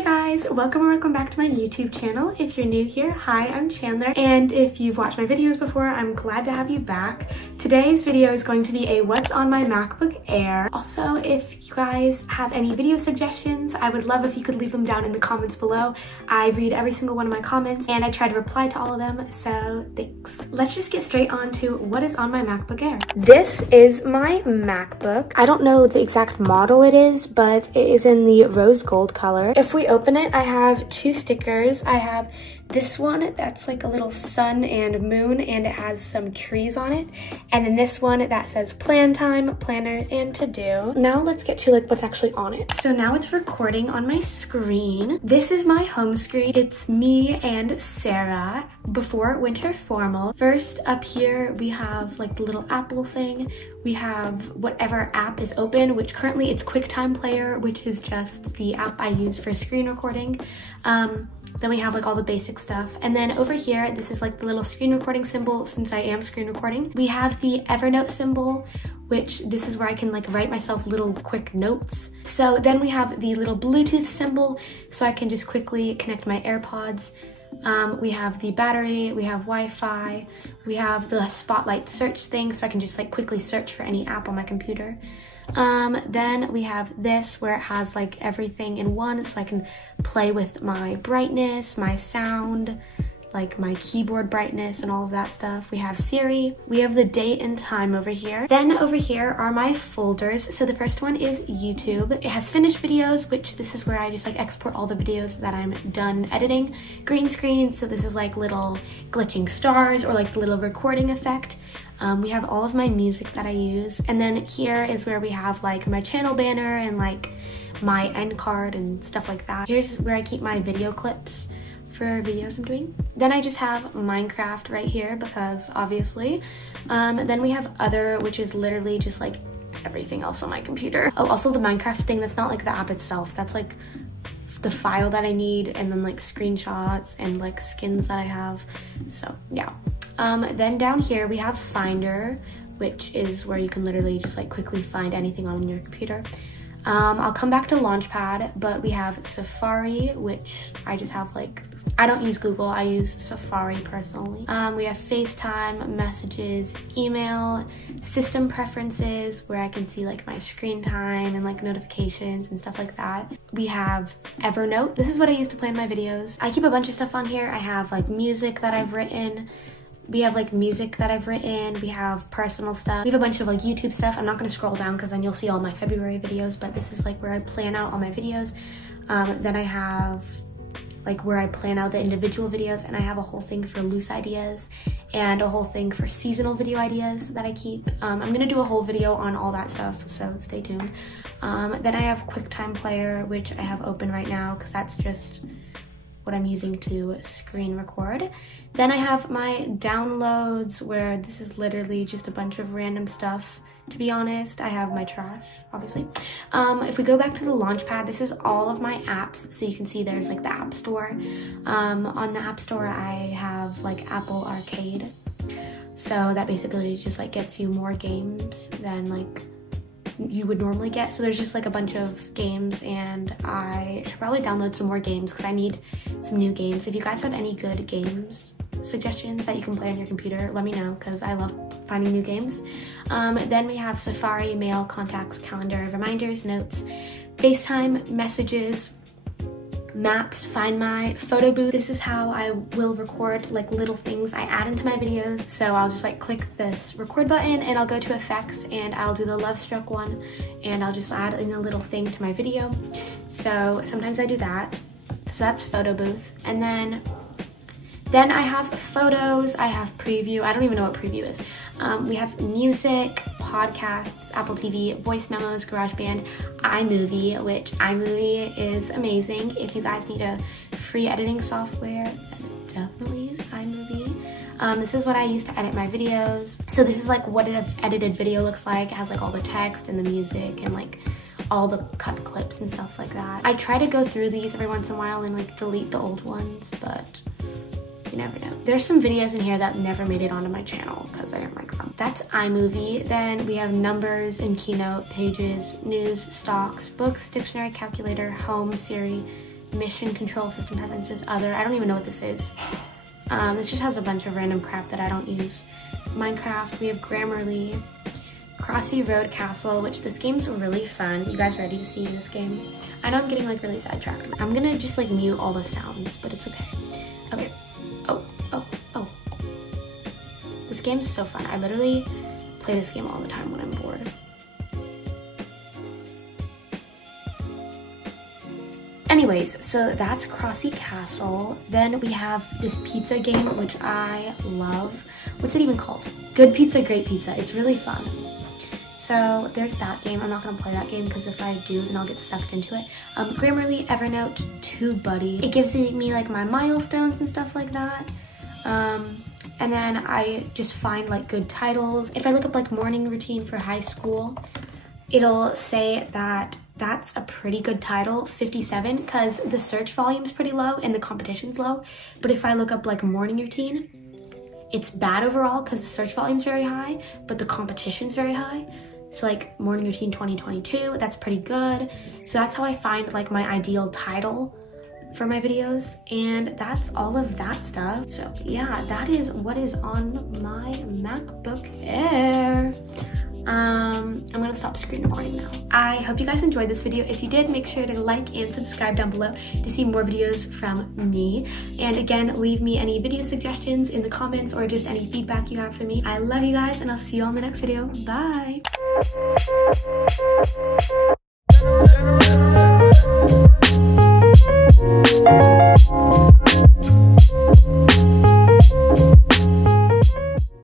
Hey guys, welcome back to my YouTube channel. If you're new here, hi, I'm Chandler, and if you've watched my videos before, I'm glad to have you back. Today's video is going to be a what's on my MacBook Air. Also, if you guys have any video suggestions, I would love if you could leave them down in the comments below. I read every single one of my comments and I try to reply to all of them, so thanks. Let's just get straight on to what is on my MacBook Air. This is my MacBook. I don't know the exact model it is, but it is in the rose gold color. If we open it, I have two stickers. I have this one that's like a little sun and moon and it has some trees on it, and then this one that says plan time, planner, and to do. Now let's get to like what's actually on it. So now it's recording on my screen. This is my home screen. It's me and Sarah before winter formal. First up here we have like the little Apple thing. We have whatever app is open, which currently it's QuickTime Player, which is just the app I use for screen recording. Then we have like all the basic stuff. And then over here, this is like the little screen recording symbol since I am screen recording. We have the Evernote symbol, which this is where I can like write myself little quick notes. So then we have the little Bluetooth symbol, so I can just quickly connect my AirPods. We have the battery, we have Wi-Fi, we have the spotlight search thing, so I can just like quickly search for any app on my computer. Then we have this where it has like everything in one, so I can play with my brightness, my sound, like my keyboard brightness and all of that stuff. We have Siri. We have the date and time over here. Then over here are my folders. So the first one is YouTube. It has finished videos, which this is where I just like export all the videos that I'm done editing. Green screen, so this is like little glitching stars or like the little recording effect. We have all of my music that I use. And then here is where we have like my channel banner and like my end card and stuff like that. Here's where I keep my video clips for videos I'm doing. Then I just have Minecraft right here because obviously. Then we have other, which is literally just like everything else on my computer. Oh, also the Minecraft thing, that's not like the app itself. That's like the file that I need, and then like screenshots and like skins that I have. So yeah. Then down here we have Finder, which is where you can literally just like quickly find anything on your computer. I'll come back to Launchpad, but we have Safari, which I just have like, I don't use Google, I use Safari personally. We have FaceTime, messages, email, system preferences, where I can see like my screen time and like notifications and stuff like that. We have Evernote. This is what I use to plan my videos. I keep a bunch of stuff on here. I have like music that I've written. We have like music that I've written, we have personal stuff, we have a bunch of like YouTube stuff. I'm not gonna scroll down because then you'll see all my February videos, but this is like where I plan out all my videos. Then I have like where I plan out the individual videos, and I have a whole thing for loose ideas and a whole thing for seasonal video ideas that I keep. I'm gonna do a whole video on all that stuff, so stay tuned. Then I have QuickTime Player, which I have open right now because that's just what I'm using to screen record. Then I have my downloads, where this is literally just a bunch of random stuff. To be honest, I have my trash, obviously. If we go back to the Launchpad, this is all of my apps. So you can see there's like the App Store. On the App Store, I have like Apple Arcade. So that basically just like gets you more games than like you would normally get. So there's just like a bunch of games, and I should probably download some more games because I need some new games. If you guys have any good games suggestions that you can play on your computer, let me know because I love finding new games. Then we have Safari, Mail, Contacts, Calendar, Reminders, Notes, FaceTime, Messages, Maps, Find My, Photo Booth. This is how I will record like little things I add into my videos. So I'll just like click this record button and I'll go to effects and I'll do the love stroke one, and I'll just add in a little thing to my video. So sometimes I do that. So that's Photo Booth. And then I have photos, I have preview. I don't even know what preview is. We have music, podcasts, Apple TV, voice memos, GarageBand, iMovie, which iMovie is amazing. If you guys need a free editing software, definitely use iMovie. This is what I use to edit my videos. So this is like what an edited video looks like. It has like all the text and the music and like all the cut clips and stuff like that. I try to go through these every once in a while and like delete the old ones, but you never know. There's some videos in here that never made it onto my channel because I didn't like them. That's iMovie. Then we have Numbers and Keynote, Pages, News, Stocks, Books, Dictionary, Calculator, Home, Siri, mission control, system preferences, other. I don't even know what this is. This just has a bunch of random crap that I don't use. Minecraft, we have Grammarly, Crossy Road Castle, which this game's really fun. You guys ready to see this game? I know I'm getting like really sidetracked. I'm gonna just like mute all the sounds, but it's okay. Okay. Oh. This game's so fun. I literally play this game all the time when I'm bored. Anyways, so that's Crossy Castle. Then we have this pizza game, which I love. What's it even called? Good Pizza, Great Pizza. It's really fun. So there's that game. I'm not gonna play that game because if I do, then I'll get sucked into it. Grammarly, Evernote, TubeBuddy. It gives me like my milestones and stuff like that. And then I just find like good titles. If I look up like morning routine for high school, it'll say that that's a pretty good title, 57, because the search volume's pretty low and the competition's low. But if I look up like morning routine, it's bad overall because the search volume's very high, but the competition's very high. So like morning routine 2022, that's pretty good. So that's how I find like my ideal title for my videos, and that's all of that stuff. So yeah, that is what is on my MacBook Air. I'm gonna stop screen recording now. I hope you guys enjoyed this video. If you did, make sure to like and subscribe down below to see more videos from me. And again, leave me any video suggestions in the comments or just any feedback you have for me. I love you guys, and I'll see you all in the next video. Bye. Thank you.